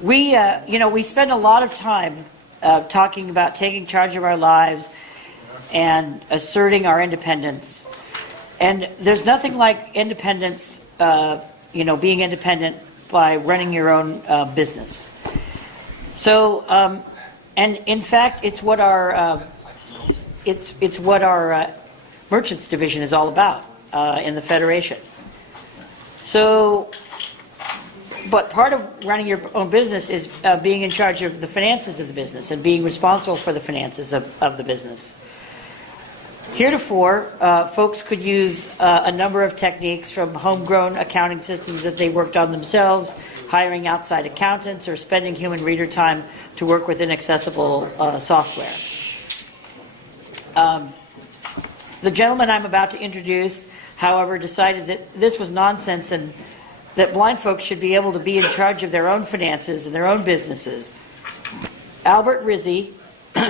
we spend a lot of time talking about taking charge of our lives and asserting our independence. And there's nothing like independence, being independent by running your own business. So, and in fact, it's what our merchants division is all about in the Federation. So, but part of running your own business is being in charge of the finances of the business and being responsible for the finances of the business. Heretofore, folks could use a number of techniques, from homegrown accounting systems that they worked on themselves, hiring outside accountants, or spending human reader time to work with inaccessible software. The gentleman I'm about to introduce, however, decided that this was nonsense and that blind folks should be able to be in charge of their own finances and their own businesses. Albert Rizzi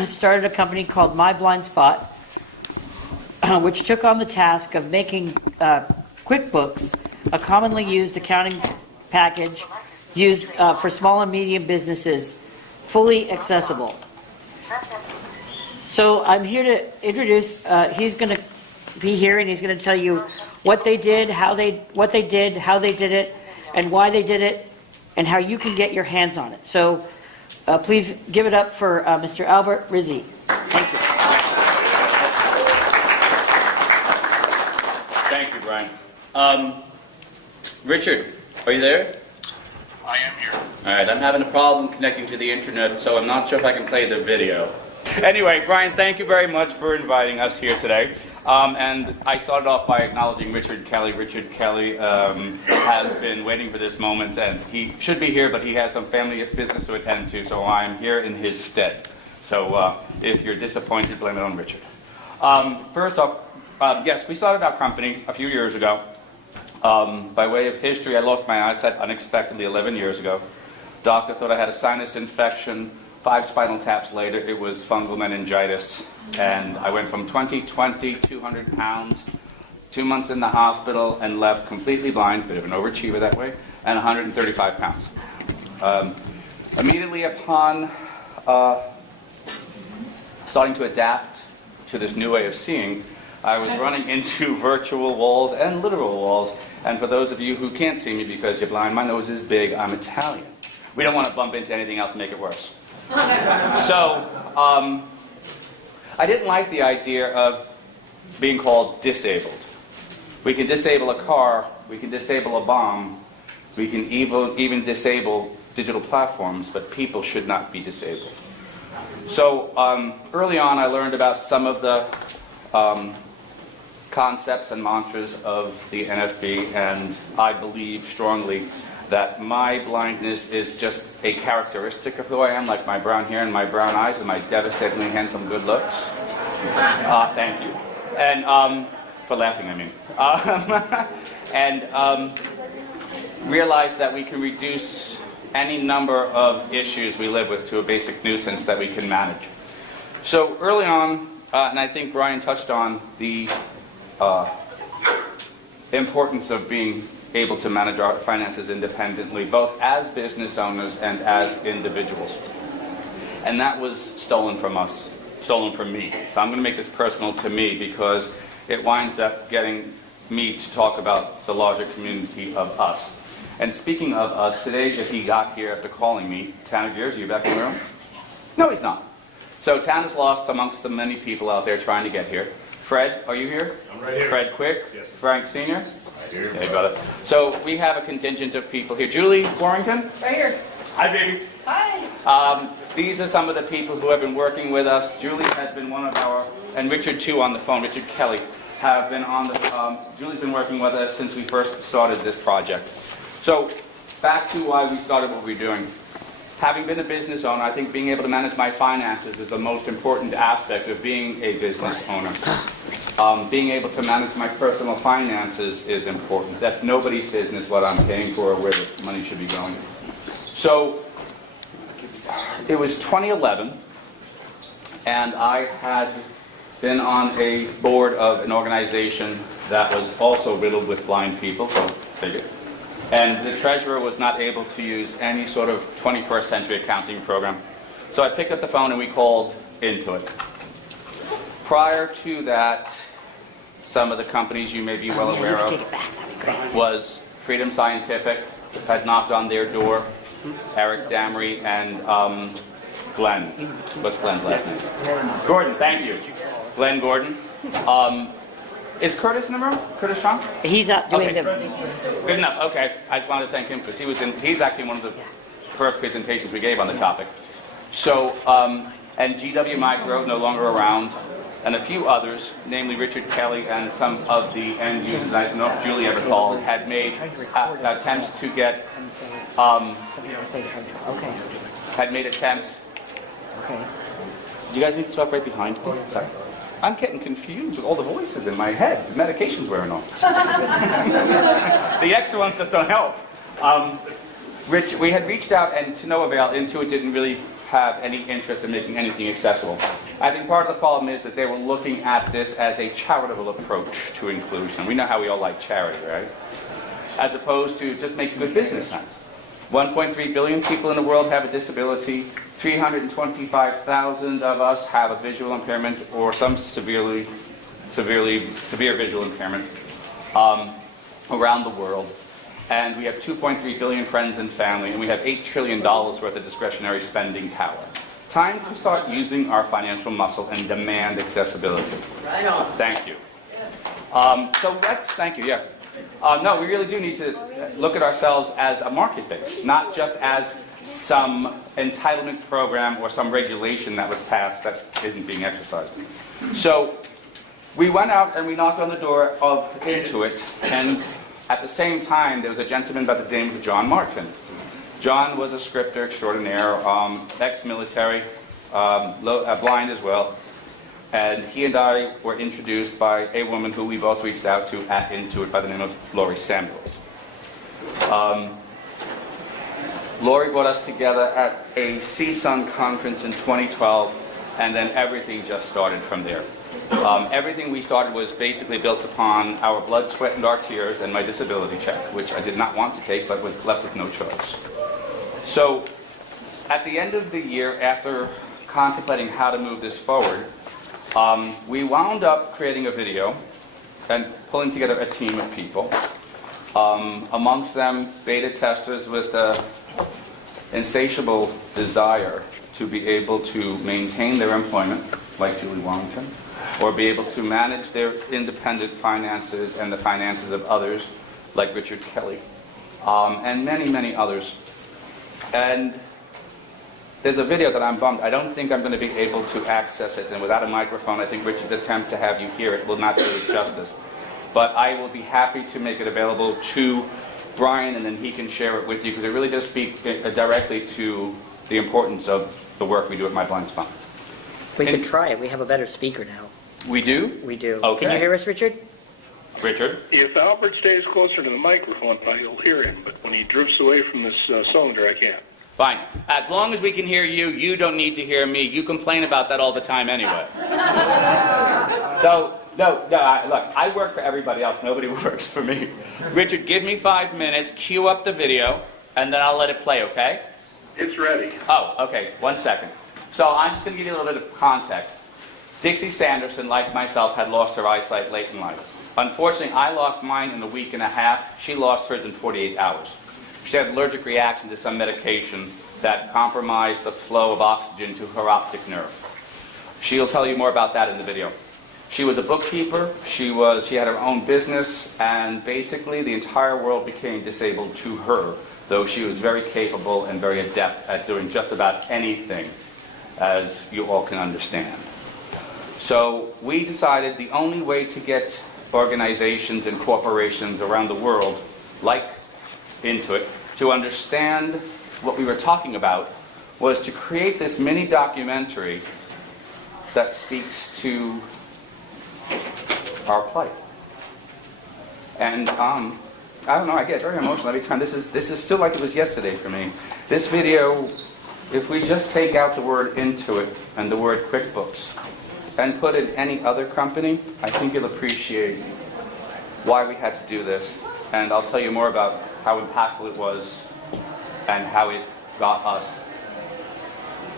started a company called My Blind Spot, which took on the task of making QuickBooks, a commonly used accounting package used for small and medium businesses, fully accessible. So I'm here to introduce, he's going to be here and he's going to tell you what they did, how they did it, and why they did it, and how you can get your hands on it. So please give it up for Mr. Albert Rizzi. Thank you. Thank you, Brian. Richard, are you there? I am here. All right, I'm having a problem connecting to the internet, so I'm not sure if I can play the video. Anyway, Brian, thank you very much for inviting us here today. And I started off by acknowledging Richard Kelly. Richard Kelly has been waiting for this moment, and he should be here, but he has some family business to attend to, so I'm here in his stead. So if you're disappointed, blame it on Richard. First off, yes, we started our company a few years ago. By way of history, I lost my eyesight unexpectedly 11 years ago. Doctor thought I had a sinus infection. 5 spinal taps later, it was fungal meningitis. And I went from 200 pounds, 2 months in the hospital, and left completely blind, bit of an overachiever that way, and 135 pounds. Immediately upon starting to adapt to this new way of seeing, I was running into virtual walls and literal walls. And for those of you who can't see me because you're blind, my nose is big, I'm Italian. We don't want to bump into anything else and make it worse. So, I didn't like the idea of being called disabled. We can disable a car, we can disable a bomb, we can even disable digital platforms, but people should not be disabled. So, early on I learned about some of the concepts and mantras of the NFB, and I believe strongly that my blindness is just a characteristic of who I am, like my brown hair and my brown eyes and my devastatingly handsome good looks. Thank you. And for laughing, I mean. And realize that we can reduce any number of issues we live with to a basic nuisance that we can manage. So early on, and I think Brian touched on the importance of being able to manage our finances independently, both as business owners and as individuals. And that was stolen from us, stolen from me. So I'm going to make this personal to me because it winds up getting me to talk about the larger community of us. And speaking of us, today, if he got here after calling me, Tanner Gears, are you back in the room? No, he's not. So Tanner's lost amongst the many people out there trying to get here. Fred, are you here? I'm right here. Fred Quick? Yes. Frank Sr.? Here. Hey, brother. So we have a contingent of people here. Julie Warrington? Right here. Hi, baby. Hi. These are some of the people who have been working with us. Julie has been one of our, and Richard too on the phone, Richard Kelly, have been on the, Julie's been working with us since we first started this project. So back to why we started what we're doing. Having been a business owner, I think being able to manage my finances is the most important aspect of being a business owner. Being able to manage my personal finances is important. That's nobody's business what I'm paying for or where the money should be going. So it was 2011, and I had been on a board of an organization that was also riddled with blind people, so take it. And the treasurer was not able to use any sort of 21st century accounting program. So I picked up the phone and we called Intuit. Prior to that, some of the companies you may be well aware of was Freedom Scientific, had knocked on their door, Eric Damery and Glenn. What's Glenn's last name? Gordon, thank you. Glenn Gordon. Is Curtis in the room? Curtis Strong? He's not doing the... Good enough, okay. I just wanted to thank him because he's actually one of the first presentations we gave on the topic. So, and GW Micro, no longer around, and a few others, namely Richard Kelly and some of the end users, I don't know if Julie ever called, had made attempts to get, had made attempts. Okay. Do you guys need to talk right behind me? Sorry. I'm getting confused with all the voices in my head. The medication's wearing off. The extra ones just don't help. We had reached out, and to no avail, Intuit didn't really have any interest in making anything accessible. I think part of the problem is that they were looking at this as a charitable approach to inclusion. We know how we all like charity, right? As opposed to just makes good business sense. 1.3 billion people in the world have a disability. 325,000 of us have a visual impairment or some severe visual impairment around the world. And we have 2.3 billion friends and family, and we have $8 trillion worth of discretionary spending power. Time to start using our financial muscle and demand accessibility. Right on. Thank you. Thank you, yeah. No, we really do need to look at ourselves as a market base, not just as some entitlement program or some regulation that was passed that isn't being exercised. So we went out and we knocked on the door of Intuit, and at the same time there was a gentleman by the name of John Martin. John was a scripter extraordinaire, ex-military, blind as well, and he and I were introduced by a woman who we both reached out to at Intuit by the name of Lori Samuels. Lori brought us together at a CSUN conference in 2012, and then everything just started from there. Everything we started was basically built upon our blood, sweat, and our tears and my disability check, which I did not want to take, but was left with no choice. So at the end of the year, after contemplating how to move this forward, we wound up creating a video and pulling together a team of people. Amongst them, beta testers with insatiable desire to be able to maintain their employment, like Julie Warrington, or be able to manage their independent finances and the finances of others, like Richard Kelly, and many, many others. And there's a video that I'm bummed. I don't think I'm going to be able to access it, and without a microphone, I think Richard's attempt to have you hear it will not do it justice. But I will be happy to make it available to Brian, and then he can share it with you, because it really does speak directly to the importance of the work we do at My Blind Spot. We could try it. We have a better speaker now. We do? We do. Okay. Can you hear us, Richard? Richard? If Albert stays closer to the microphone, you'll hear him. But when he drifts away from this cylinder, I can't. Fine. As long as we can hear you, you don't need to hear me. You complain about that all the time anyway. So, look, I work for everybody else. Nobody works for me. Richard, give me 5 minutes, cue up the video, and then I'll let it play, okay? It's ready. Oh, okay. 1 second. So I'm just going to give you a little bit of context. Dixie Sanderson, like myself, had lost her eyesight late in life. Unfortunately, I lost mine in a week and a half. She lost hers in 48 hours. She had an allergic reaction to some medication that compromised the flow of oxygen to her optic nerve. She'll tell you more about that in the video. She was a bookkeeper, she had her own business, and basically the entire world became disabled to her, though she was very capable and very adept at doing just about anything, as you all can understand. So we decided the only way to get organizations and corporations around the world, like Intuit, to understand what we were talking about was to create this mini documentary that speaks to our plight. And I don't know, I get very emotional every time. This is still like it was yesterday for me. This video, if we just take out the word Intuit and the word QuickBooks and put in any other company, I think you'll appreciate why we had to do this. And I'll tell you more about how impactful it was, and how it got us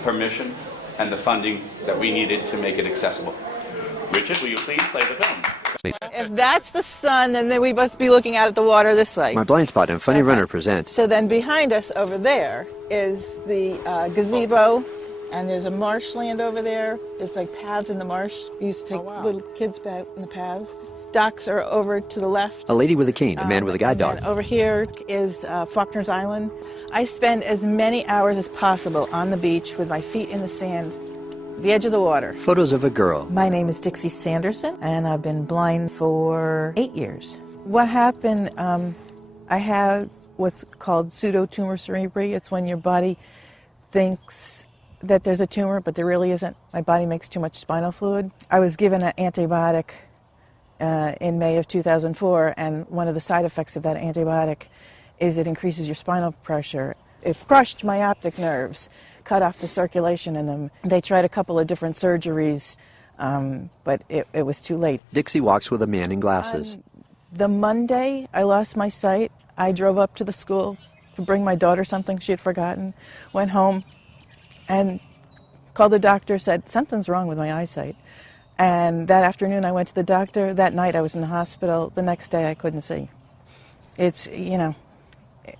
permission and the funding that we needed to make it accessible. Richard, will you please play the film? If that's the sun, then we must be looking out at the water this way. My Blind Spot and Funny Runner present. So then behind us over there is the gazebo, and there's a marshland over there. There's like paths in the marsh. We used to take little kids back in the paths. Docks are over to the left. A lady with a cane, a man with a guide dog. And over here is Faulkner's Island. I spend as many hours as possible on the beach with my feet in the sand, the edge of the water. Photos of a girl. My name is Dixie Sanderson, and I've been blind for 8 years. What happened, I had what's called Pseudotumor Cerebri. It's when your body thinks that there's a tumor, but there really isn't. My body makes too much spinal fluid. I was given an antibiotic in May of 2004, and one of the side effects of that antibiotic is it increases your spinal pressure. It crushed my optic nerves, cut off the circulation in them. They tried a couple of different surgeries, but it was too late. Dixie walks with a man in glasses. The Monday I lost my sight, I drove up to the school to bring my daughter something she had forgotten, went home and called the doctor, said, something's wrong with my eyesight. And that afternoon I went to the doctor. That night I was in the hospital. The next day I couldn't see. It's, you know,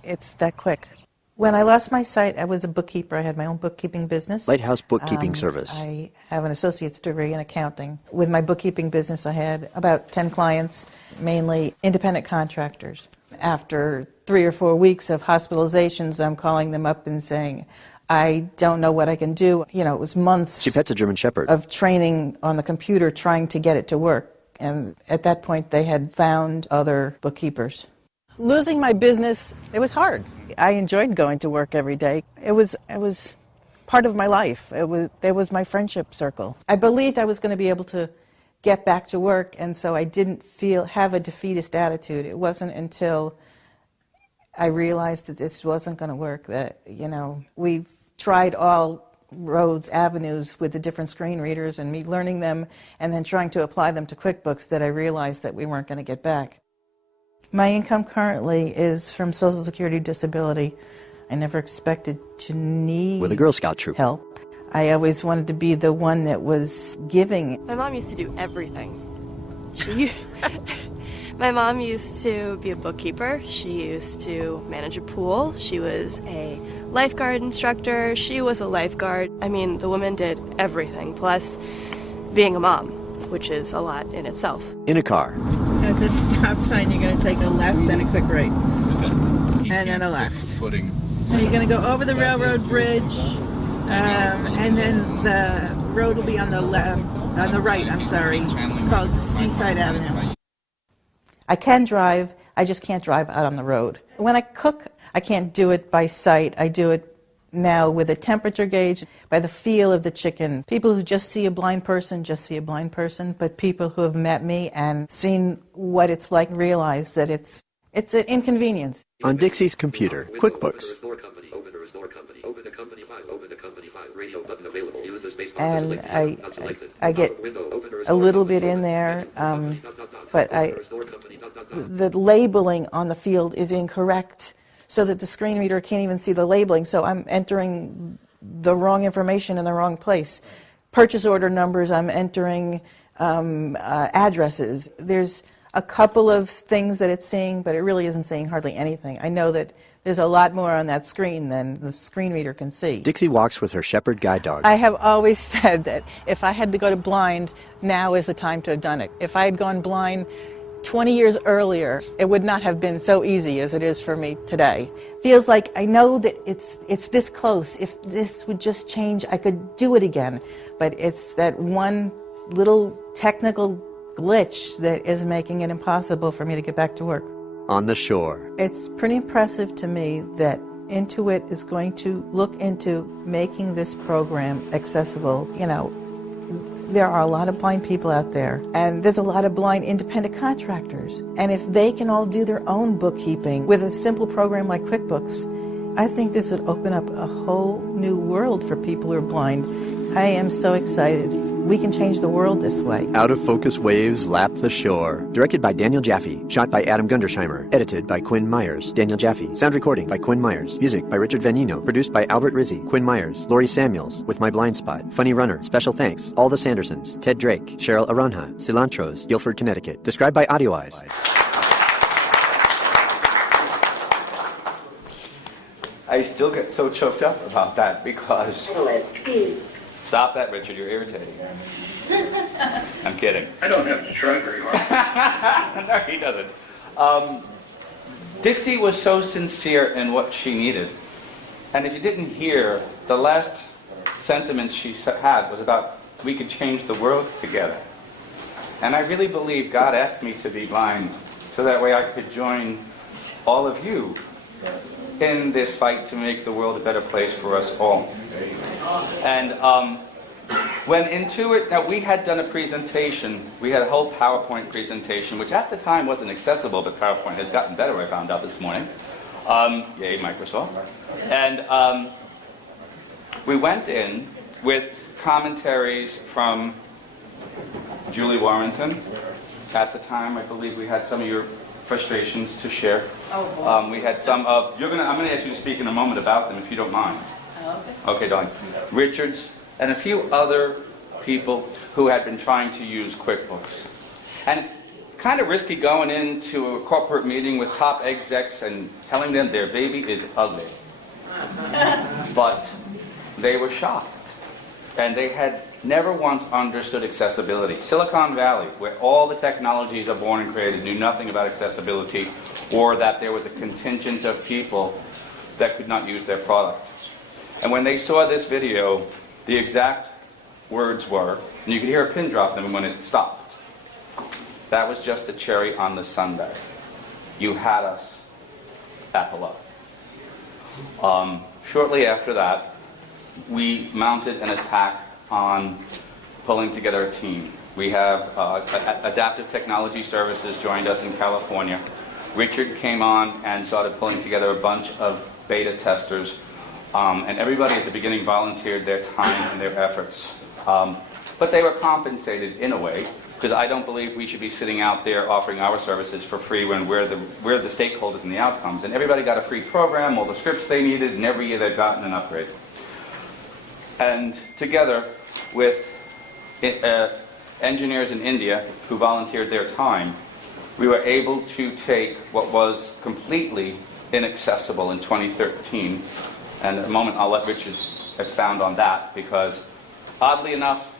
it's that quick. When I lost my sight, I was a bookkeeper. I had my own bookkeeping business. Lighthouse Bookkeeping Service. I have an associate's degree in accounting. With my bookkeeping business, I had about 10 clients, mainly independent contractors. After 3 or 4 weeks of hospitalizations, I'm calling them up and saying, I don't know what I can do. You know, it was months. She pets a German Shepherd. Of training on the computer, trying to get it to work. And at that point, they had found other bookkeepers. Losing my business, it was hard. I enjoyed going to work every day. It was part of my life. There was my friendship circle. I believed I was going to be able to get back to work, and so I didn't have a defeatist attitude. It wasn't until I realized that this wasn't going to work, that, you know, we've tried all roads, avenues with the different screen readers and me learning them and then trying to apply them to QuickBooks, that I realized that we weren't going to get back. My income currently is from Social Security disability. I never expected to need with a Girl Scout troop. Help. I always wanted to be the one that was giving. My mom used to do everything. My mom used to be a bookkeeper. She used to manage a pool. She was a lifeguard instructor. She was a lifeguard. I mean, the woman did everything, plus being a mom, which is a lot in itself. In a car. At the stop sign, you're going to take a left, then a quick right. Okay. And then a left. Footing. And you're going to go over the railroad bridge, and then the road will be on the left, on the right, I'm sorry, called Seaside Avenue. I can drive, I just can't drive out on the road. When I cook, I can't do it by sight. I do it now with a temperature gauge, by the feel of the chicken. People who just see a blind person just see a blind person, but people who have met me and seen what it's like realize that it's an inconvenience. On Dixie's computer, QuickBooks. And I get a little bit in there, but the labeling on the field is incorrect, so that the screen reader can't even see the labeling, so I'm entering the wrong information in the wrong place. Purchase order numbers, I'm entering addresses. There's a couple of things that it's seeing, but it really isn't seeing hardly anything. I know that there's a lot more on that screen than the screen reader can see. Dixie walks with her shepherd guide dog. I have always said that if I had to go to blind, now is the time to have done it. If I had gone blind 20 years earlier, it would not have been so easy as it is for me today. Feels like I know that it's this close. If this would just change, I could do it again. But it's that one little technical glitch that is making it impossible for me to get back to work. On the shore. It's pretty impressive to me that Intuit is going to look into making this program accessible. You know, there are a lot of blind people out there, and there's a lot of blind independent contractors. And if they can all do their own bookkeeping with a simple program like QuickBooks, I think this would open up a whole new world for people who are blind. I am so excited. We can change the world this way. Out of focus waves lap the shore. Directed by Daniel Jaffe. Shot by Adam Gundersheimer. Edited by Quinn Myers. Daniel Jaffe. Sound recording by Quinn Myers. Music by Richard Vanino. Produced by Albert Rizzi. Quinn Myers. Laurie Samuels. With My Blind Spot. Funny Runner. Special thanks. All the Sandersons. Ted Drake. Cheryl Aranja. Cilantros. Guilford, Connecticut. Described by AudioEyes. I still get so choked up about that because... Stop that, Richard. You're irritating. I'm kidding. I don't have to try very hard. No, he doesn't. Dixie was so sincere in what she needed. And if you didn't hear, the last sentiment she had was about we could change the world together. And I really believe God asked me to be blind so that way I could join all of you in this fight to make the world a better place for us all. And went into it. Now, we had done a presentation. We had a whole PowerPoint presentation, which at the time wasn't accessible, but PowerPoint has gotten better, I found out this morning. Yay, Microsoft. And we went in with commentaries from Julie Warrington. At the time, I believe we had some of your frustrations to share. We had some of... I'm going to ask you to speak in a moment about them, if you don't mind. Okay, darling. Richards, and a few other people who had been trying to use QuickBooks. And it's kind of risky going into a corporate meeting with top execs and telling them their baby is ugly. But they were shocked. And they had never once understood accessibility. Silicon Valley, where all the technologies are born and created, knew nothing about accessibility, or that there was a contingent of people that could not use their product. And when they saw this video, the exact words were, and you could hear a pin drop in them when it stopped. That was just the cherry on the sundae. You had us at hello. Shortly after that, we mounted an attack on pulling together a team. We have Adaptive Technology Services joined us in California. Richard came on and started pulling together a bunch of beta testers. And everybody at the beginning volunteered their time and their efforts. But they were compensated in a way, because I don't believe we should be sitting out there offering our services for free when we're the stakeholders in the outcomes. And everybody got a free program, all the scripts they needed, and every year they've gotten an upgrade. And together with engineers in India who volunteered their time, we were able to take what was completely inaccessible in 2013. And in a moment, I'll let Richard expound on that, because oddly enough,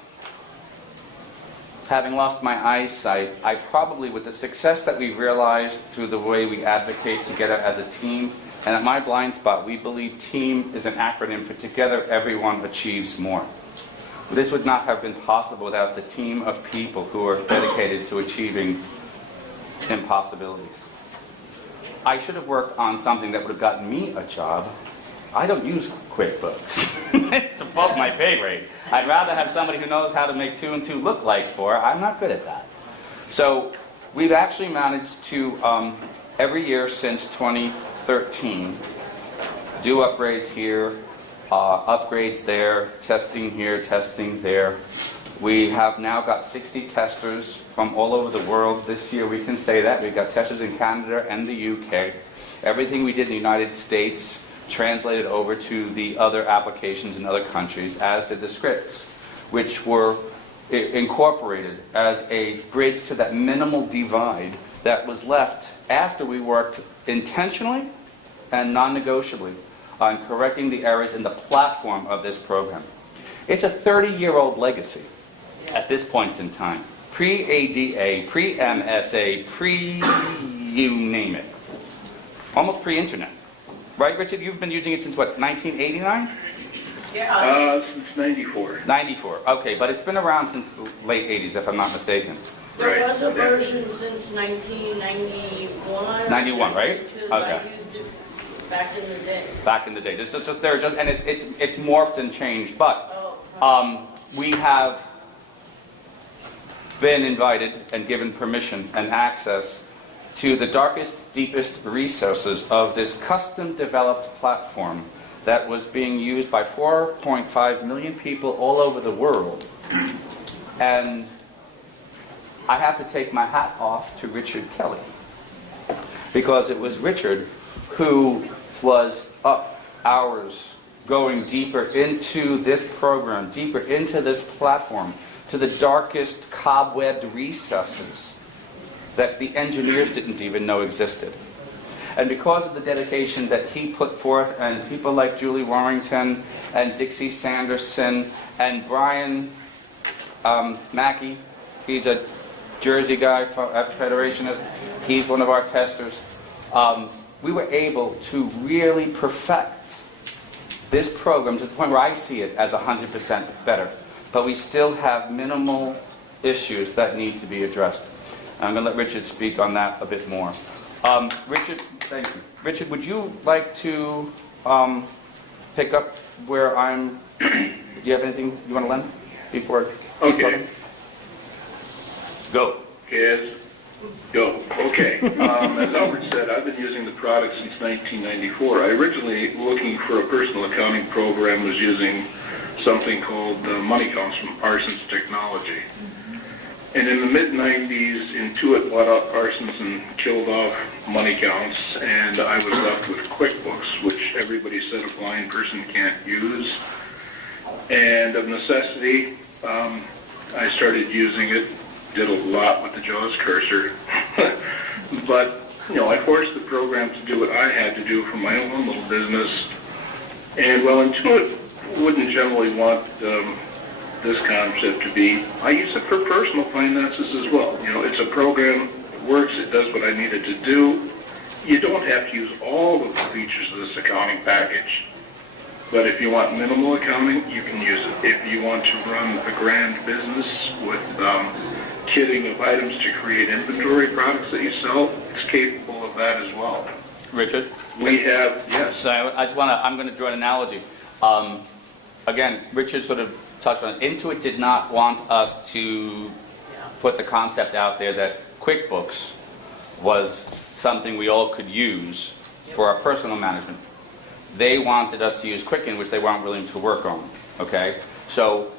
having lost my eyesight, I probably, with the success that we've realized through the way we advocate together as a team, and at My Blind Spot, we believe TEAM is an acronym for Together Everyone Achieves More. This would not have been possible without the team of people who are dedicated to achieving impossibilities. I should have worked on something that would have gotten me a job. I don't use QuickBooks. It's above my pay grade. I'd rather have somebody who knows how to make 2 and 2 look like 4. I'm not good at that. So we've actually managed to, every year since 2013, do upgrades here, upgrades there, testing here, testing there. We have now got 60 testers from all over the world. This year we can say that. We've got testers in Canada and the UK. Everything we did in the United States translated over to the other applications in other countries, as did the scripts, which were incorporated as a bridge to that minimal divide that was left after we worked intentionally and non-negotiably on correcting the errors in the platform of this program. It's a 30-year-old legacy at this point in time. Pre-ADA, pre-MSA, pre-you name it. Almost pre-internet. Right, Richard? You've been using it since, what, 1989? Yeah. Since 94. 94. Okay, but it's been around since the late 80s, if I'm not mistaken. There was a version since 1991. 91, right? Because okay. I used it back in the day. Back in the day. And it's morphed and changed, but we have been invited and given permission and access to the darkest, deepest resources of this custom-developed platform that was being used by 4.5 million people all over the world And I have to take my hat off to Richard Kelly, because it was Richard who was up hours going deeper into this program, deeper into this platform, to the darkest cobwebbed recesses that the engineers didn't even know existed. And because of the dedication that he put forth, and people like Julie Warrington and Dixie Sanderson and Brian Mackey, he's a Jersey guy, Federationist, he's one of our testers, we were able to really perfect this program to the point where I see it as 100% better. But we still have minimal issues that need to be addressed. And I'm going to let Richard speak on that a bit more. Richard, thank you. Richard, would you like to pick up where I'm... Do you have anything you want to lend before... Okay. Go. Yes. Go. Okay. As Albert said, I've been using the product since 1994. I originally, looking for a personal accounting program, was using something called Money Counts from Parsons Technology. And in the mid-90s, Intuit bought out Parsons and killed off Money Counts, and I was left with QuickBooks, which everybody said a blind person can't use. And of necessity, I started using it, did a lot with the JAWS cursor. But, you know, I forced the program to do what I had to do for my own little business. And, well, Intuit wouldn't generally want this concept to be. I use it for personal finances as well. You know, it's a program, it works, it does what I need it to do. You don't have to use all of the features of this accounting package. But if you want minimal accounting, you can use it. If you want to run a grand business with kitting of items to create inventory products that you sell, it's capable of that as well. Richard? We have, yes. So I'm going to draw an analogy. Again, Richard sort of touched on it. Intuit did not want us to put the concept out there that QuickBooks was something we all could use for our personal management. They wanted us to use Quicken, which they weren't willing to work on. Okay? So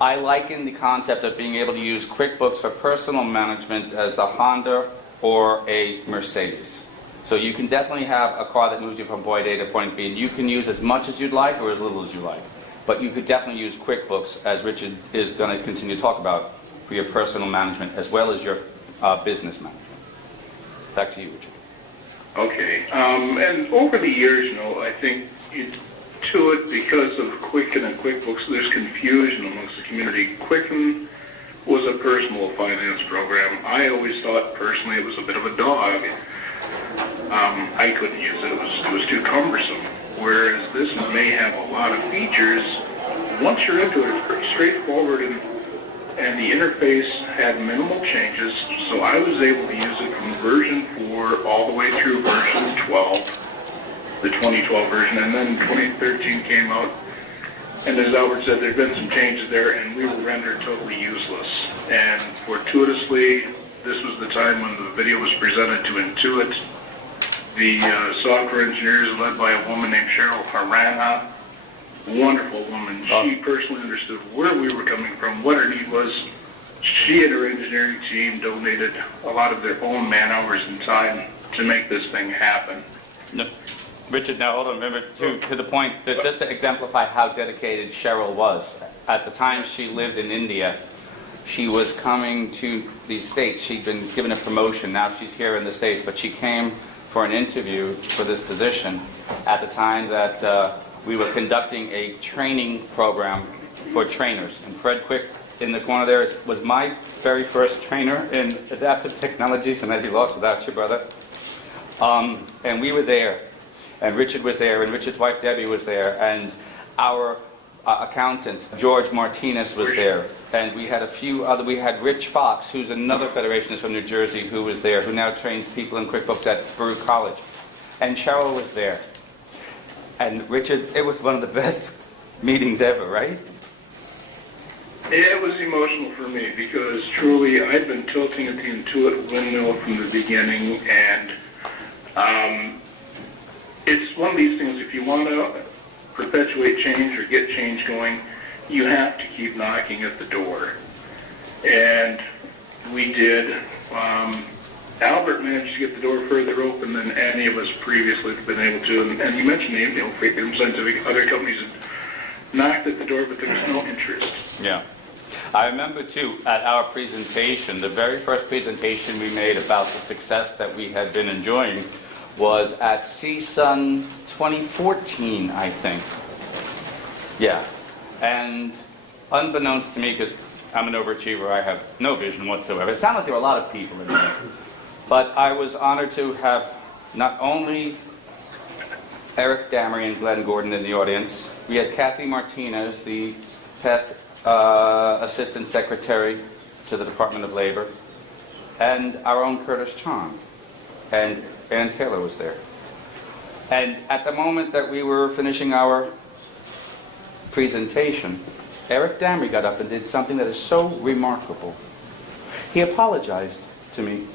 I liken the concept of being able to use QuickBooks for personal management as a Honda or a Mercedes. So you can definitely have a car that moves you from point A to point B, and you can use as much as you'd like or as little as you like. But you could definitely use QuickBooks, as Richard is going to continue to talk about, for your personal management as well as your business management. Back to you, Richard. Okay. And over the years, you know, I think Intuit, because of Quicken and QuickBooks, there's confusion amongst the community. Quicken was a personal finance program. I always thought personally it was a bit of a dog. I couldn't use it. It was too cumbersome. Whereas this may have a lot of features. Once you're into it, it's pretty straightforward, and the interface had minimal changes. So I was able to use it from version 4 all the way through version 12, the 2012 version, and then 2013 came out. And as Albert said, there had been some changes there, and we were rendered totally useless. And fortuitously, this was the time when the video was presented to Intuit. The software engineers, led by a woman named Cheryl Harana, wonderful woman. She personally understood where we were coming from, what our need was. She and her engineering team donated a lot of their own man hours and time to make this thing happen. No. Richard, now hold on, remember, to the point, that just to exemplify how dedicated Cheryl was. At the time she lived in India, she was coming to the States. She'd been given a promotion. Now she's here in the States, but she came for an interview for this position at the time that we were conducting a training program for trainers. And Fred Quick in the corner there was my very first trainer in adaptive technologies, and I'd be lost without you, brother. And we were there, and Richard was there, and Richard's wife Debbie was there, and our accountant George Martinez was there, and we had a few other. We had Rich Fox, who's another Federationist from New Jersey, who was there, who now trains people in QuickBooks at Baruch College, and Cheryl was there. And Richard, it was one of the best meetings ever, right? It was emotional for me because truly I'd been tilting at the Intuit windmill from the beginning, and it's one of these things, if you want to perpetuate change or get change going, you have to keep knocking at the door. And we did. Albert managed to get the door further open than any of us previously have been able to. And you mentioned Freedom Scientific, other companies had knocked at the door, but there was no interest. Yeah. I remember, too, at our presentation, the very first presentation we made about the success that we had been enjoying was at CSUN 2014, I think. Yeah. And unbeknownst to me, because I'm an overachiever, I have no vision whatsoever. It sounded like there were a lot of people in there. But I was honored to have not only Eric Damery and Glenn Gordon in the audience, we had Kathy Martinez, the past Assistant Secretary to the Department of Labor, and our own Curtis Chong, and Ann Taylor was there. And at the moment that we were finishing our presentation, Eric Damery got up and did something that is so remarkable. He apologized to me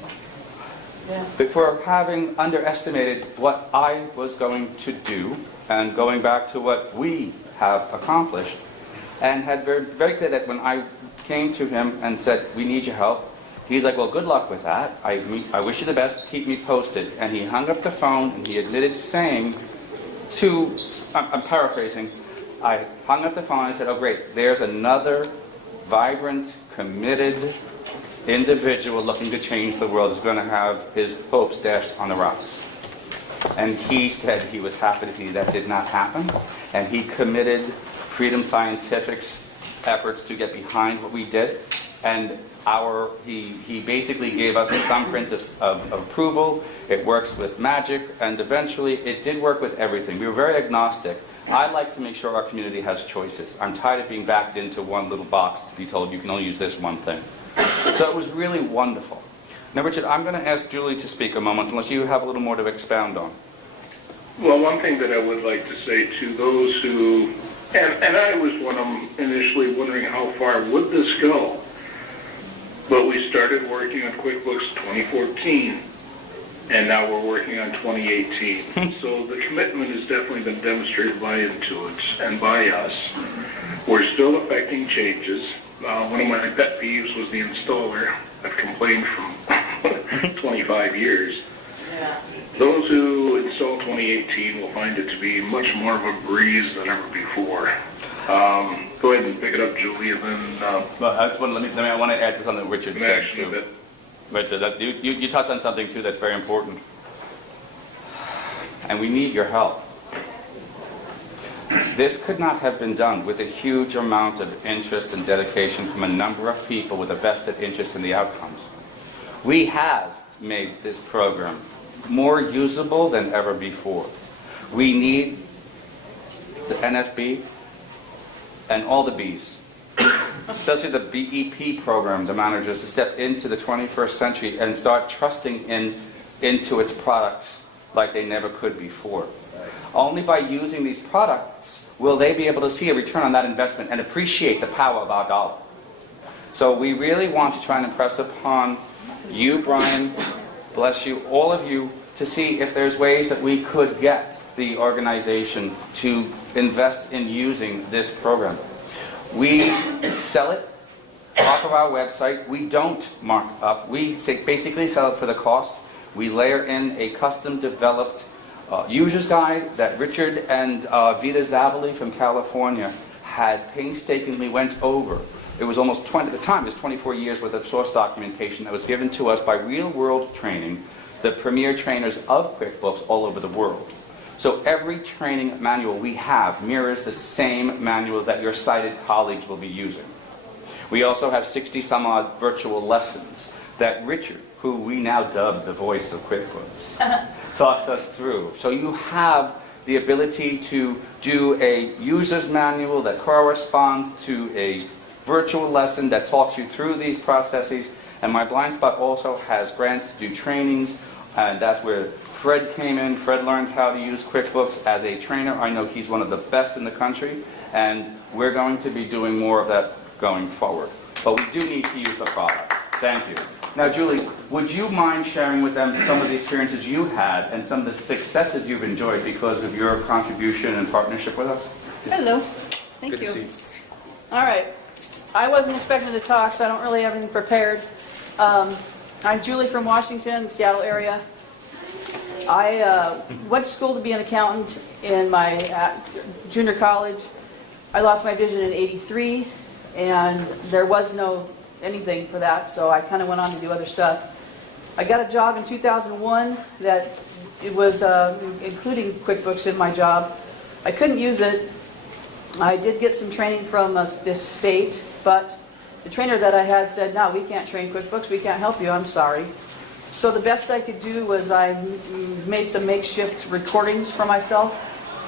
for having underestimated what I was going to do, and going back to what we have accomplished, and had very, very clear that when I came to him and said, we need your help, he's like, well, good luck with that. I wish you the best. Keep me posted. And he hung up the phone, and he admitted saying to, I'm paraphrasing, I hung up the phone and I said, oh, great, there's another vibrant, committed individual looking to change the world is going to have his hopes dashed on the rocks. And he said he was happy to see that did not happen, and he committed Freedom Scientific's efforts to get behind what we did, and he basically gave us a thumbprint of approval. It works with magic, and eventually it did work with everything. We were very agnostic. I like to make sure our community has choices. I'm tired of being backed into one little box to be told you can only use this one thing. So it was really wonderful. Now, Richard, I'm going to ask Julie to speak a moment, unless you have a little more to expound on. Well, one thing that I would like to say to those who, and I was one of them initially wondering how far would this go, but we started working on QuickBooks 2014, and now we're working on 2018. So the commitment has definitely been demonstrated by Intuit and by us. We're still affecting changes. One of my pet peeves was the installer. I've complained from 25 years. Yeah. Those who install 2018 will find it to be much more of a breeze than ever before. Go ahead and pick it up, Julie, and then... Well, I want to add to something Richard said, too. Richard, you touched on something, too, that's very important. And we need your help. This could not have been done with a huge amount of interest and dedication from a number of people with a vested interest in the outcomes. We have made this program more usable than ever before. We need the NFB and all the Bs, especially the BEP program, the managers, to step into the 21st century and start trusting into its products like they never could before. Only by using these products will they be able to see a return on that investment and appreciate the power of our dollar. So we really want to try and impress upon you, Brian, bless you, all of you, to see if there's ways that we could get the organization to invest in using this program. We sell it off of our website. We don't mark up. We basically sell it for the cost. We layer in a custom-developed user's guide that Richard and Vita Zavali from California had painstakingly went over. It was almost 20, at the time, it was 24 years worth of source documentation that was given to us by real-world training, the premier trainers of QuickBooks all over the world. So every training manual we have mirrors the same manual that your sighted colleagues will be using. We also have 60-some-odd virtual lessons that Richard, who we now dub the voice of QuickBooks, talks us through. So you have the ability to do a user's manual that corresponds to a virtual lesson that talks you through these processes. And My Blind Spot also has grants to do trainings, and that's where Fred came in. Fred learned how to use QuickBooks as a trainer. I know he's one of the best in the country, and we're going to be doing more of that going forward. But we do need to use the product. Thank you. Now, Julie, would you mind sharing with them some of the experiences you had and some of the successes you've enjoyed because of your contribution and partnership with us? Hello. Thank Good you. to see you. All right. I wasn't expecting to talk, so I don't really have anything prepared. I'm Julie from Washington, Seattle area. I went to school to be an accountant in my junior college. I lost my vision in '83, and there was no anything for that, so I kind of went on to do other stuff. I got a job in 2001 that it was including QuickBooks in my job. I couldn't use it. I did get some training from this state, but the trainer that I had said, no, we can't train QuickBooks, we can't help you, I'm sorry. So the best I could do was I made some makeshift recordings for myself,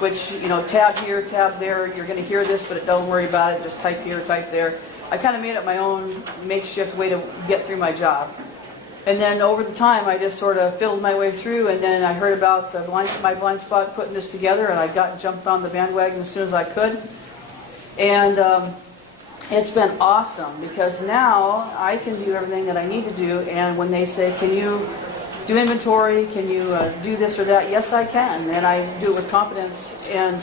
which, you know, tab here, tab there, you're going to hear this, but don't worry about it, just type here, type there. I kind of made up my own makeshift way to get through my job. And then over the time, I just sort of fiddled my way through, and then I heard about my blind spot putting this together, and I jumped on the bandwagon as soon as I could. And it's been awesome, because now I can do everything that I need to do, and when they say, can you do inventory, can you do this or that, yes I can, and I do it with confidence, and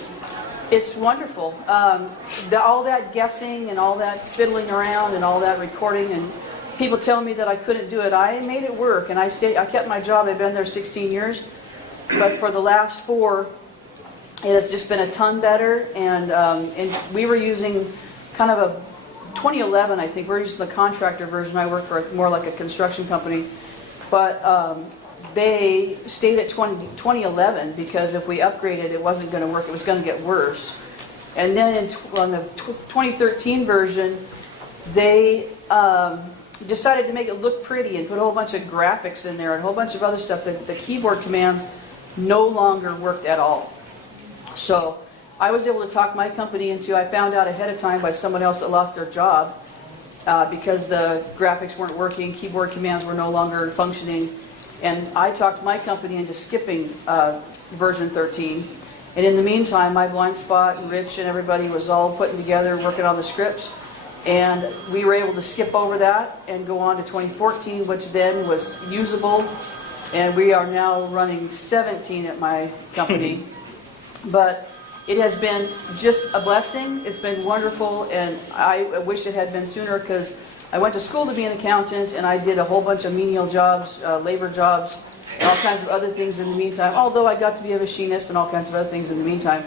it's wonderful. All that guessing and all that fiddling around and all that recording, and people tell me that I couldn't do it. I made it work, and I kept my job. I've been there 16 years, but for the last 4, it has just been a ton better. And we were using kind of a 2011, I think. We're using the contractor version. I work for more like a construction company, but they stayed at 2011 because if we upgraded, it wasn't going to work. It was going to get worse. And then on the 2013 version, they decided to make it look pretty and put a whole bunch of graphics in there and a whole bunch of other stuff that the keyboard commands no longer worked at all. So I was able to talk my company into, I found out ahead of time by someone else that lost their job because the graphics weren't working, keyboard commands were no longer functioning, and I talked my company into skipping version 13. And in the meantime, my blind spot and Rich and everybody was all putting together, working on the scripts. And we were able to skip over that and go on to 2014, which then was usable. And we are now running 17 at my company. But it has been just a blessing. It's been wonderful. And I wish it had been sooner, because I went to school to be an accountant, and I did a whole bunch of menial jobs, labor jobs, and all kinds of other things in the meantime. Although I got to be a machinist and all kinds of other things in the meantime,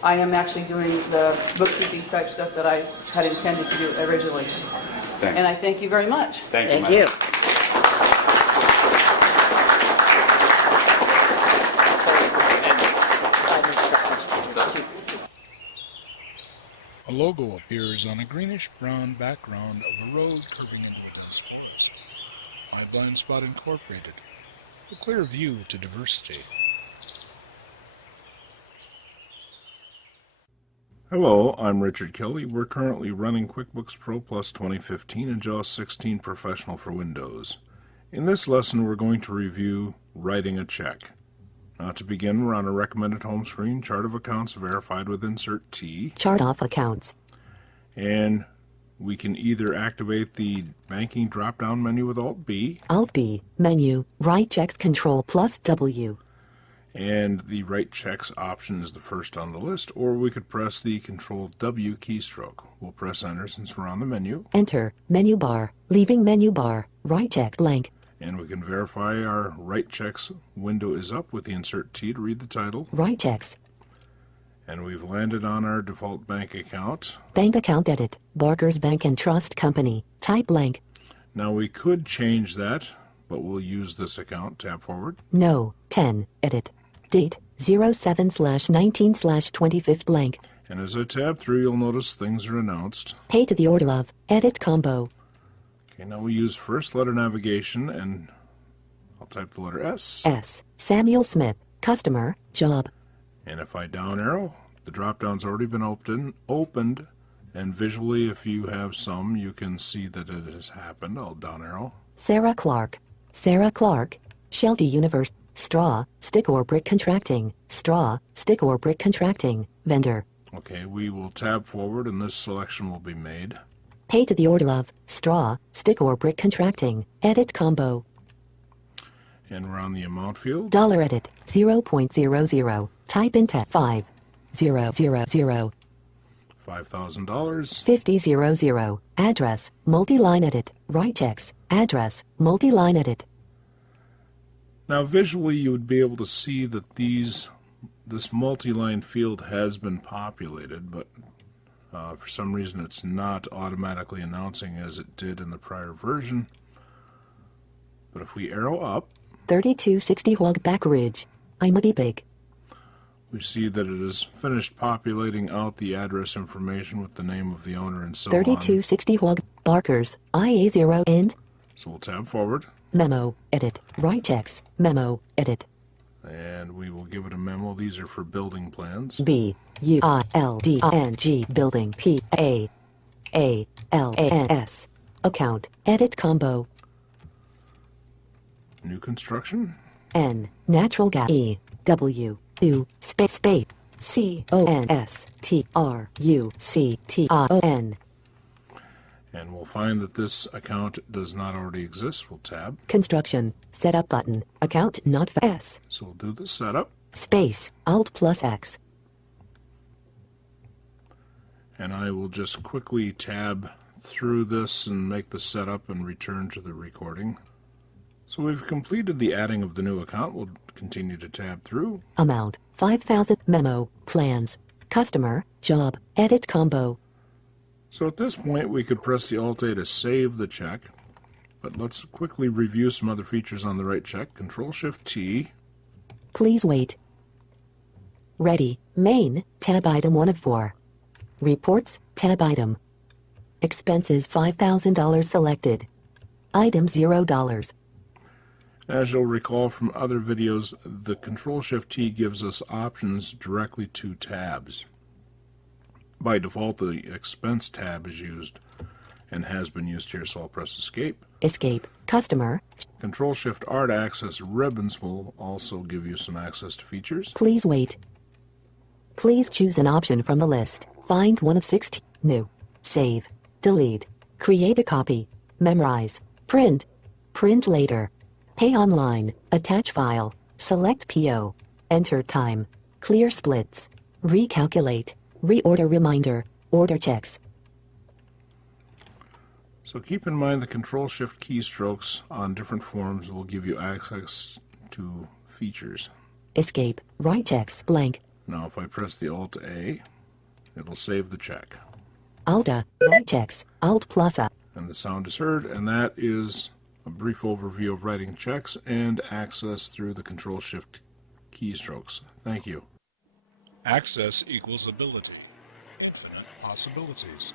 I am actually doing the bookkeeping type stuff that I had intended to do originally. Thanks. And I thank you very much. Thank you. A logo appears on a greenish-brown background of a road curving into a dust forest. My Blind Spot Incorporated. A clear view to diversity. Hello, I'm Richard Kelly. We're currently running QuickBooks Pro Plus 2015 and JAWS 16 Professional for Windows. In this lesson, we're going to review writing a check. Now, to begin, we're on a recommended home screen, chart of accounts verified with insert T. Chart of accounts. And we can either activate the banking drop-down menu with Alt-B. Alt-B, menu, write checks Control plus W. And the write checks option is the first on the list, or we could press the Control W keystroke. We'll press Enter since we're on the menu. Enter, menu bar, leaving menu bar, write check blank. And we can verify our write checks window is up with the insert T to read the title. Write checks. And we've landed on our default bank account. Bank account edit, Barker's Bank and Trust Company, type blank. Now we could change that, but we'll use this account. Tab forward. No, 10, edit. Date, 07/19/25 blank. And as I tab through, you'll notice things are announced. Pay to the order of, edit combo. Okay, now we use first letter navigation, and I'll type the letter S. S, Samuel Smith, customer, job. And if I down arrow, the drop-down's already been opened, and visually, if you have some, you can see that it has happened. I'll down arrow. Sarah Clark, Shelty Universe. Straw, stick or brick contracting. Straw, stick or brick contracting. Vendor. Okay, we will tab forward and this selection will be made. Pay to the order of straw, stick or brick contracting. Edit combo. And we're on the amount field. Dollar edit 0.00. Type in tab 5000. $5,000. 5000. Address, multi-line edit. Write text. Address, multi-line edit. Now visually you would be able to see that this multi-line field has been populated, but for some reason it's not automatically announcing as it did in the prior version. But if we arrow up, 3260 Hogback Ridge. I'm a big. we see that it has finished populating out the address information with the name of the owner and so 3260 Hog Barkers. IA0 end. So we'll tab forward. Memo. Edit. Write text. Memo. Edit. And we will give it a memo. These are for building plans. BUILDING Building PAALANS. Account. Edit combo. New construction. N. Natural gas. EW. Space CONSTRUCTION. And we'll find that this account does not already exist. We'll tab. Construction. Setup button. Account not S. So we'll do the setup. Space. Alt plus X. And I will just quickly tab through this and make the setup and return to the recording. So we've completed the adding of the new account. We'll continue to tab through. Amount. 5,000. Memo. Plans. Customer. Job. Edit combo. So at this point we could press the Alt-A to save the check. But let's quickly review some other features on the right check. Control-Shift-T. Please wait. Ready. Main. Tab item 1 of 4. Reports. Tab item. Expenses $5,000 selected. Item $0. As you'll recall from other videos, the Control-Shift-T gives us options directly to tabs. By default, the expense tab is used and has been used here, so I'll press Escape. Escape. Customer. Control-Shift-R to access ribbons will also give you some access to features. Please wait. Please choose an option from the list. Find one of 16. New. Save. Delete. Create a copy. Memorize. Print. Print later. Pay online. Attach file. Select PO. Enter time. Clear splits. Recalculate. Reorder reminder. Order checks. So keep in mind the Control-Shift keystrokes on different forms will give you access to features. Escape. Write checks. Blank. Now if I press the Alt-A, it'll save the check. Alta. Write checks. Alt plus A. And the sound is heard, and that is a brief overview of writing checks and access through the Control-Shift keystrokes. Thank you. Access equals ability. Infinite possibilities.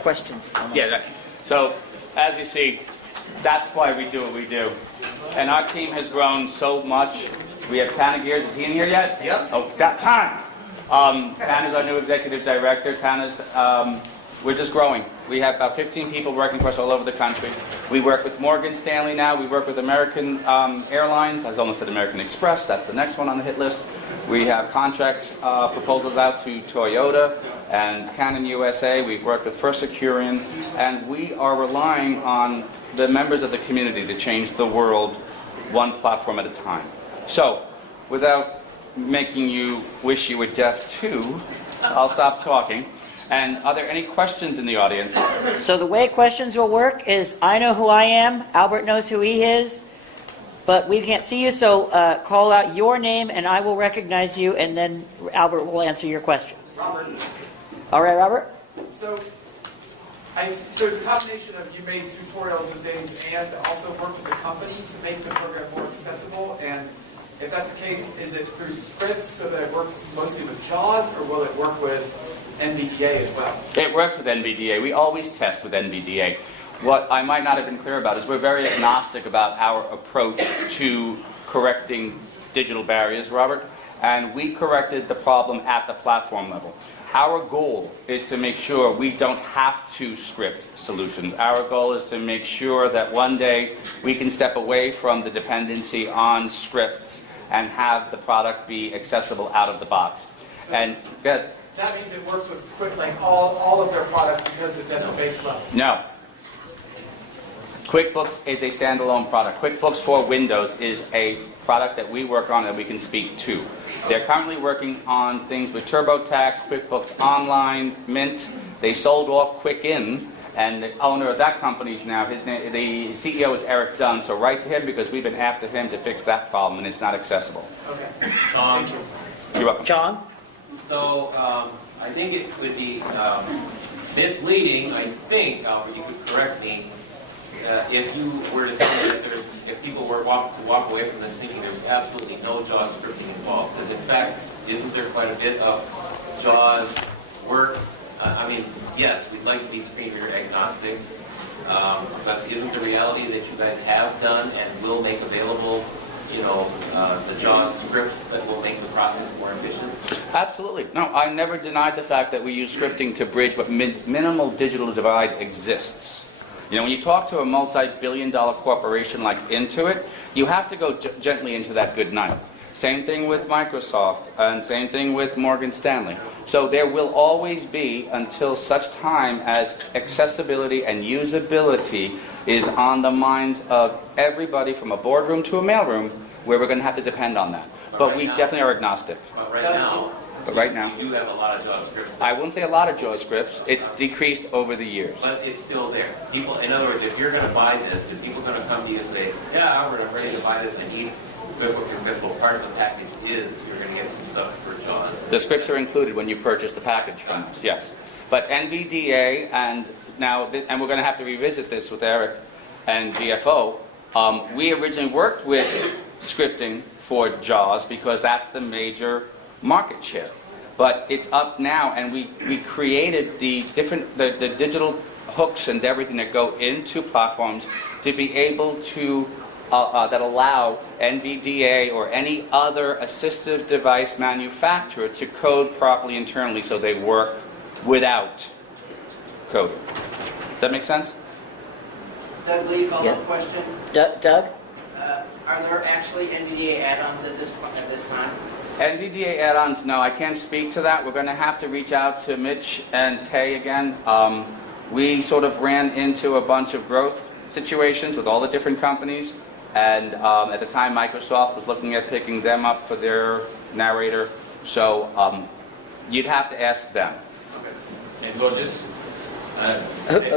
Questions? Yeah, so as you see, that's why we do what we do. And our team has grown so much. We have Tana Gears. Is he in here yet? Yep. Oh, Tan! Tana's our new executive director. Tana's, we're just growing. We have about 15 people working for us all over the country. We work with Morgan Stanley now. We work with American Airlines. I almost said American Express. That's the next one on the hit list. We have contracts, proposals out to Toyota and Canon USA. We've worked with First Securian. And we are relying on the members of the community to change the world one platform at a time. So, without making you wish you were deaf too, I'll stop talking. And are there any questions in the audience? So the way questions will work is I know who I am, Albert knows who he is, but we can't see you, so call out your name and I will recognize you, and then Albert will answer your questions. Robert. All right, Robert? So it's a combination of you made tutorials and things and also worked with the company to make the program more accessible. And if that's the case, is it through scripts so that it works mostly with JAWS, or will it work with NVDA as well? It works with NVDA. We always test with NVDA. What I might not have been clear about is we're very agnostic about our approach to correcting digital barriers, Robert, and we corrected the problem at the platform level. Our goal is to make sure we don't have to script solutions. Our goal is to make sure that one day we can step away from the dependency on scripts and have the product be accessible out of the box. So and good. That means it works with all of their products because it's at the base level. No. QuickBooks is a standalone product. QuickBooks for Windows is a product that we work on that we can speak to. They're currently working on things with TurboTax, QuickBooks Online, Mint. They sold off QuickIn, and the owner of that company is now, the CEO is Eric Dunn, so write to him because we've been after him to fix that problem, and it's not accessible. Okay. Tom? You're welcome. John? So I think it would be misleading, I think, Albert, you could correct me, if you were to tell me that if people were to walk away from this thinking there's absolutely no JAWS scripting involved. Because in fact, isn't there quite a bit of JAWS work? I mean, yes, we'd like to be screenreader agnostic, but isn't the reality that you guys have done and will make available, the JAWS scripts that will make the process more efficient? Absolutely. No, I never denied the fact that we use scripting to bridge what minimal digital divide exists. When you talk to a multi-billion-dollar corporation like Intuit, you have to go gently into that good night. Same thing with Microsoft, and same thing with Morgan Stanley. So there will always be, until such time as accessibility and usability is on the minds of everybody from a boardroom to a mailroom, where we're going to have to depend on that. But we definitely are agnostic. But right now, you do have a lot of JAWS scripts. I wouldn't say a lot of JAWS scripts. It's decreased over the years. But it's still there. People, in other words, if you're going to buy this, if people are going to come to you and say, yeah, Albert, I'm ready to buy this, I need QuickBooks Invisible, part of the package is you're going to get some stuff for JAWS. The scripts are included when you purchase the package from us, yes. But NVDA, and we're going to have to revisit this with Eric and GFO, we originally worked with scripting for JAWS because that's the major market share. But it's up now, and we created the digital hooks and everything that go into platforms to be able to that allow NVDA or any other assistive device manufacturer to code properly internally so they work without coding. Does that make sense? Doug Lee, follow-up question. Doug? Are there actually NVDA add-ons at this time? NVDA add-ons, no, I can't speak to that. We're going to have to reach out to Mitch and Tay again. We sort of ran into a bunch of growth situations with all the different companies, and at the time Microsoft was looking at picking them up for their narrator, so you'd have to ask them. Okay. Ed Rogers?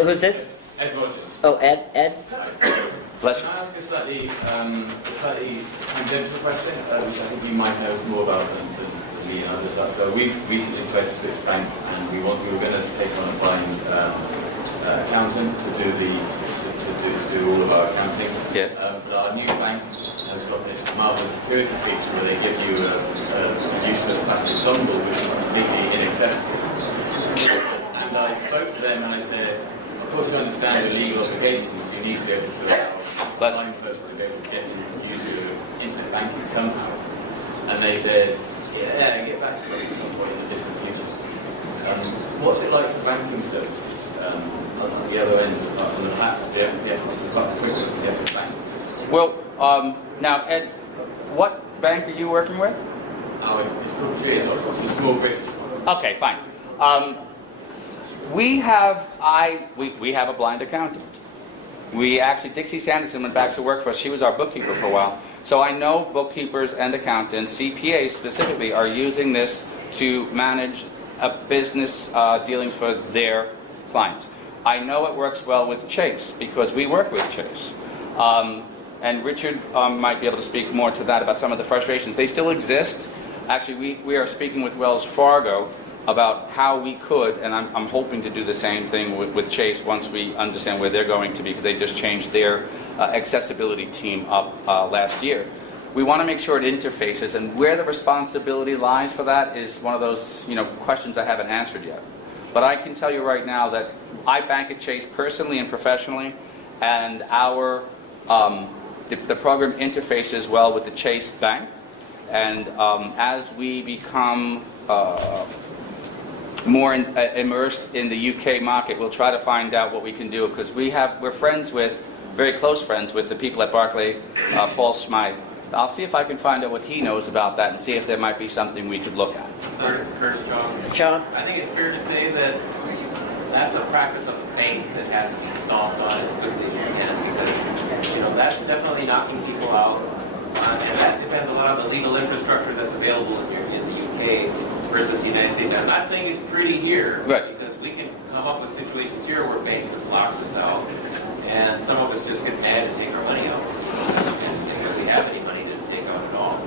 Who's this? Ed Rogers. Oh, Ed? Bless you. Can I ask a slightly tangential question, which I think you might know more about than me and others are. So we've recently tried to switch bank, and we were going to take on a blind accountant to do all of our accounting. Yes. But our new bank has got this marvelous security feature where they give you a useless plastic dongle which is completely inaccessible. And I spoke to them and I said, of course you understand the legal obligations, you need to be able to allow a blind person to be able to get use your internet banking somehow. And they said, yeah, get back to it at some point in the distant future. What's it like for banking services on the other end, on the platform? The bank? Well, now, Ed, what bank are you working with? It's called GA, it's a small British one. Okay, fine. We have a blind accountant. Dixie Sanderson went back to work for us. She was our bookkeeper for a while. So I know bookkeepers and accountants, CPAs specifically, are using this to manage business dealings for their clients. I know it works well with Chase because we work with Chase. And Richard might be able to speak more to that about some of the frustrations. They still exist. Actually, we are speaking with Wells Fargo about how we could, and I'm hoping to do the same thing with Chase once we understand where they're going to be, because they just changed their accessibility team up last year. We want to make sure it interfaces, and where the responsibility lies for that is one of those questions I haven't answered yet. But I can tell you right now that I bank at Chase personally and professionally, and our the program interfaces well with the Chase Bank. And as we become more immersed in the UK market, we'll try to find out what we can do, because we're friends with, very close friends with the people at Barclay, Paul Smythe. I'll see if I can find out what he knows about that and see if there might be something we could look at. Curtis, John? I think it's fair to say that that's a practice of the paint that has to be stomped on as quickly as you can, because, you know, that's definitely knocking people out. And that depends a lot on the legal infrastructure that's available in the UK versus the United States. I'm not saying it's pretty here, right, because we can come up with situations here where banks just locks us out, and some of us just get mad and take our money out. And if we have any money to take out at all.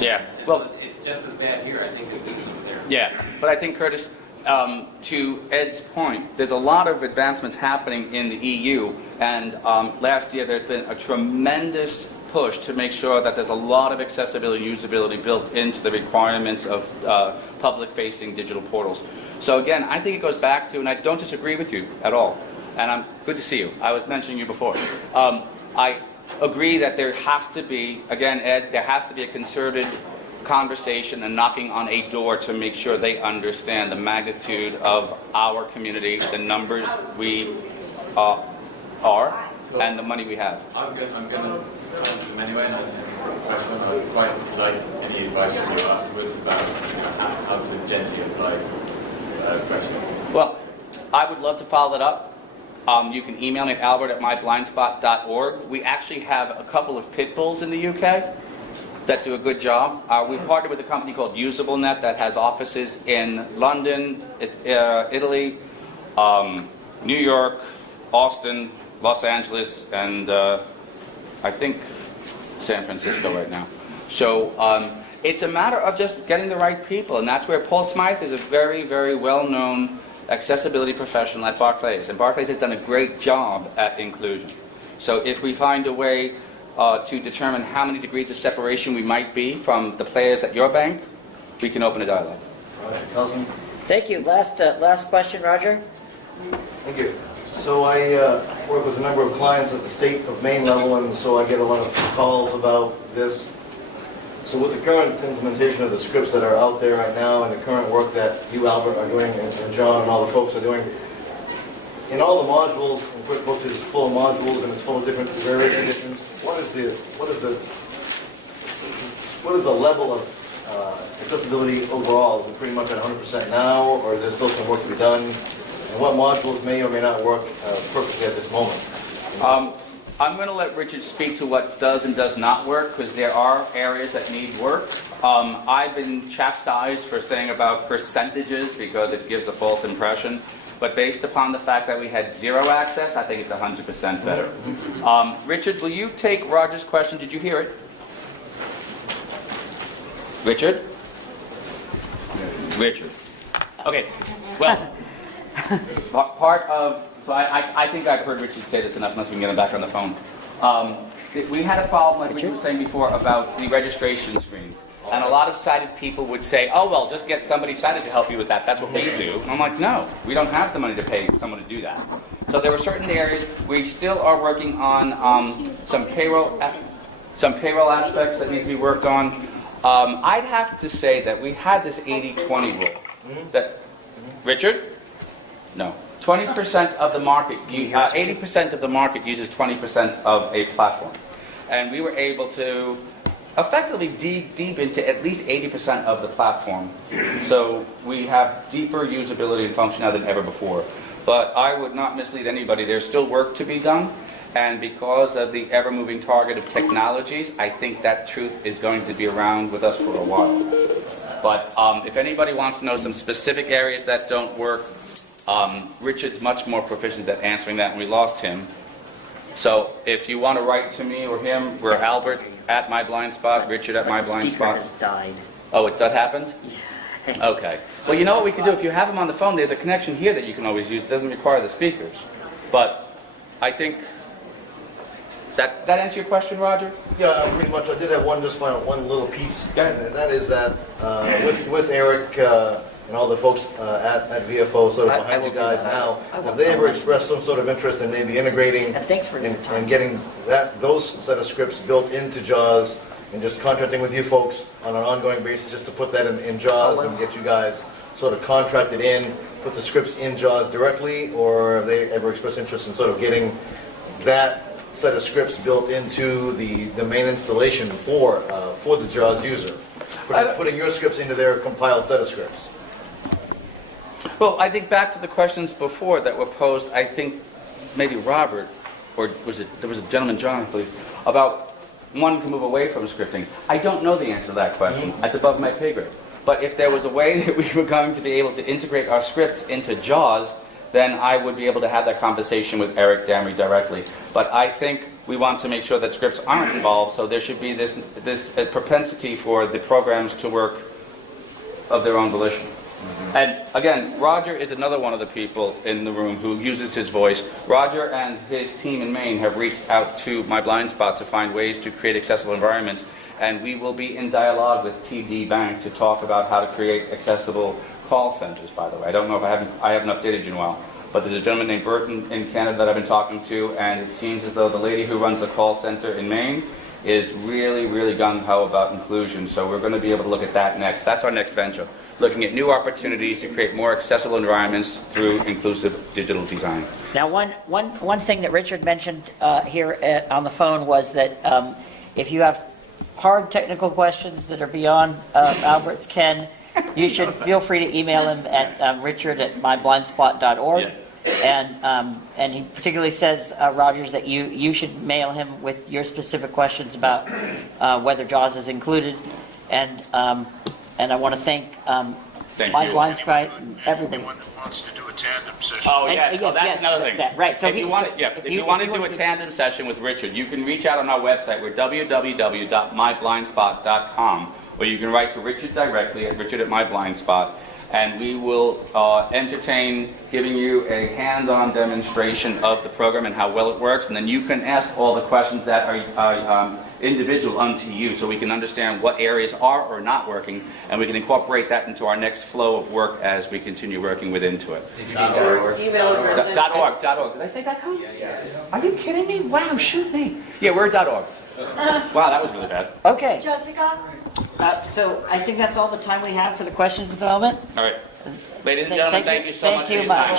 Yeah. And Well, so it's just as bad here, I think, as it is there. yeah, but I think, Curtis, to Ed's point, there's a lot of advancements happening in the EU, and last year there's been a tremendous push to make sure that there's a lot of accessibility and usability built into the requirements of public-facing digital portals. So again, I think it goes back to, and I don't disagree with you at all, and I'm good to see you. I was mentioning you before. I agree that there has to be, again, Ed, there has to be a concerted conversation and knocking on a door to make sure they understand the magnitude of our community, the numbers we are, and the money we have. I'm going to turn to them anyway, and I'll take a question. I would quite like any advice from you afterwards about how to gently apply questions. Well, I would love to follow that up. You can email me at albert@myblindspot.org. We actually have a couple of pit bulls in the UK that do a good job. We partnered with a company called UsableNet that has offices in London, Italy, New York, Austin, Los Angeles, and I think San Francisco right now. So it's a matter of just getting the right people, and that's where Paul Smythe is a very, very well-known accessibility professional at Barclays, and Barclays has done a great job at inclusion. So if we find a way to determine how many degrees of separation we might be from the players at your bank, we can open a dialogue. Cousin. Thank you. Last question, Roger. Thank you. So I work with a number of clients at the state of Maine level, and so I get a lot of calls about this. So with the current implementation of the scripts that are out there right now, and the current work that you, Albert, are doing, and John and all the folks are doing, in all the modules, and QuickBooks is full of modules and it's full of different various editions. What is the level of accessibility overall? Is it pretty much at 100% now, or is there still some work to be done? And what modules may or may not work perfectly at this moment? I'm going to let Richard speak to what does and does not work, because there are areas that need work. I've been chastised for saying about percentages because it gives a false impression. But based upon the fact that we had zero access, I think it's 100% better. Richard, will you take Roger's question? Did you hear it? Richard? Richard. Okay. Well, part of... So I think I've heard Richard say this enough, unless we can get him back on the phone. We had a problem, like we were saying before, about the registration screens. And a lot of sighted people would say, oh, well, just get somebody sighted to help you with that. That's what we do. And I'm like, no, we don't have the money to pay someone to do that. So there were certain areas we still are working on some payroll aspects that need to be worked on. I'd have to say that we had this 80-20 rule. That, Richard? No. 20% of the market, 80% of the market uses 20% of a platform. And we were able to effectively dig deep into at least 80% of the platform. So we have deeper usability and functionality than ever before. But I would not mislead anybody. There's still work to be done. And because of the ever-moving target of technologies, I think that truth is going to be around with us for a while. But if anybody wants to know some specific areas that don't work, Richard's much more proficient at answering that, and we lost him. So if you want to write to me or him, we're Albert at MyBlindSpot, Richard at MyBlindSpot. Speaker has died. Oh, that happened? Yeah. Okay. Well, you know what we can do? If you have him on the phone, there's a connection here that you can always use. It doesn't require the speakers. But I think that answer your question, Roger? Yeah, pretty much. I did have one little piece, and that is that with Eric and all the folks at VFO sort of behind you guys now, have they ever expressed some sort of interest in maybe integrating and getting those set of scripts built into JAWS and just contracting with you folks on an ongoing basis just to put that in JAWS and get you guys sort of contracted in, put the scripts in JAWS directly, or have they ever expressed interest in sort of getting that set of scripts built into the main installation for the JAWS user, putting your scripts into their compiled set of scripts? Well, I think back to the questions before that were posed, I think maybe Robert, or there was a gentleman, John, I believe, about one can move away from scripting. I don't know the answer to that question. That's above my pay grade. But if there was a way that we were going to be able to integrate our scripts into JAWS, then I would be able to have that conversation with Eric Damry directly. But I think we want to make sure that scripts aren't involved, so there should be this propensity for the programs to work of their own volition. And again, Roger is another one of the people in the room who uses his voice. Roger and his team in Maine have reached out to My Blind Spot to find ways to create accessible environments, and we will be in dialogue with TD Bank to talk about how to create accessible call centers, by the way. I don't know if I haven't updated you in a while, but there's a gentleman named Burton in Canada that I've been talking to, and it seems as though the lady who runs the call center in Maine is really, really gung-ho about inclusion, so we're going to be able to look at that next. That's our next venture, looking at new opportunities to create more accessible environments through inclusive digital design. Now, one thing that Richard mentioned here on the phone was that if you have hard technical questions that are beyond Albert's ken, you should feel free to email him at richard@myblindspot.org. Yeah. And he particularly says, Rogers, that you should mail him with your specific questions about whether JAWS is included. And I want to thank My Blind Spot and everybody. Anyone who wants to do a tandem session. Oh, yes. That's another thing. Right. So if you want to do a tandem session with Richard, you can reach out on our website. We're www.myblindspot.com, or you can write to Richard directly at richard@myblindspot, and we will entertain giving you a hands-on demonstration of the program and how well it works, and then you can ask all the questions that are individual unto you, so we can understand what areas are or not working, and we can incorporate that into our next flow of work as we continue working with Intuit. Email address. .org. Did I say .com? Yeah. Are you kidding me? Wow, shoot me. Yeah, we're .org. Wow, that was really bad. Okay. Jessica? So I think that's all the time we have for the questions at the moment. All right. Ladies and gentlemen, thank you so much for your time.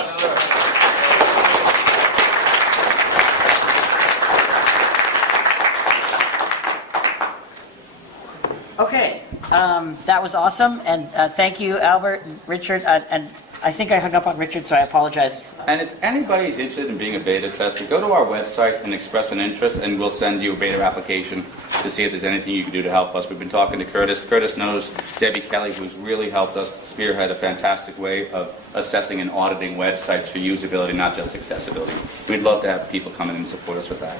Okay, that was awesome, and thank you, Albert and Richard, and I think I hung up on Richard, so I apologize. And if anybody's interested in being a beta tester, go to our website and express an interest, and we'll send you a beta application to see if there's anything you can do to help us. We've been talking to Curtis. Curtis knows Debbie Kelly, who's really helped us spearhead a fantastic way of assessing and auditing websites for usability, not just accessibility. We'd love to have people come in and support us with that.